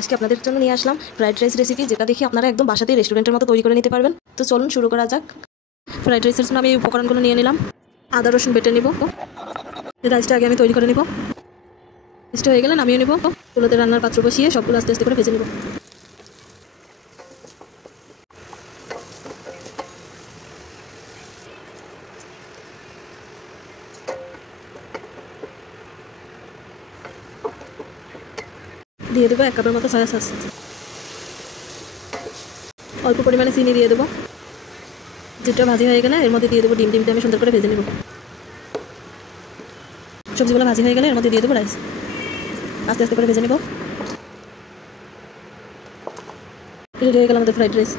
আজকে আপনাদের জন্য নিয়ে আসলাম ফ্রাইড রাইস রেসিপি, যেটা দেখে আপনারা একদম বাসাতেই রেস্টুরেন্টের মতো তৈরি করে নিতে পারবেন। তো চলুন শুরু করা যাক। ফ্রাইড রাইসের জন্য আমি এই উপকরণগুলো নিয়ে নিলাম। আদা রসুন বেটে নিব। রাইসটা আগে আমি তৈরি করে নিব। রাইসটা হয়ে গেলে নামিয়ে নিব। চুলোতে রান্নার পাত্র বসিয়ে সবগুলো আস্তে আস্তে করে ভেজে নিব। দিয়ে দেবো 1 কাপের মতো সয়া সস। অল্প পরিমাণে চিনি দিয়ে দেবো। যেটা ভাজি হয়ে গেলে এর মধ্যে দিয়ে দেবো ডিমটা আমি সুন্দর করে ভেজে নেব। সবজিগুলো ভাজি হয়ে গেলে এর মধ্যে দিয়ে দেবো রাইস। আস্তে আস্তে করে ভেজে নেব। রেডি হয়ে গেল আমাদের ফ্রাইড রাইস।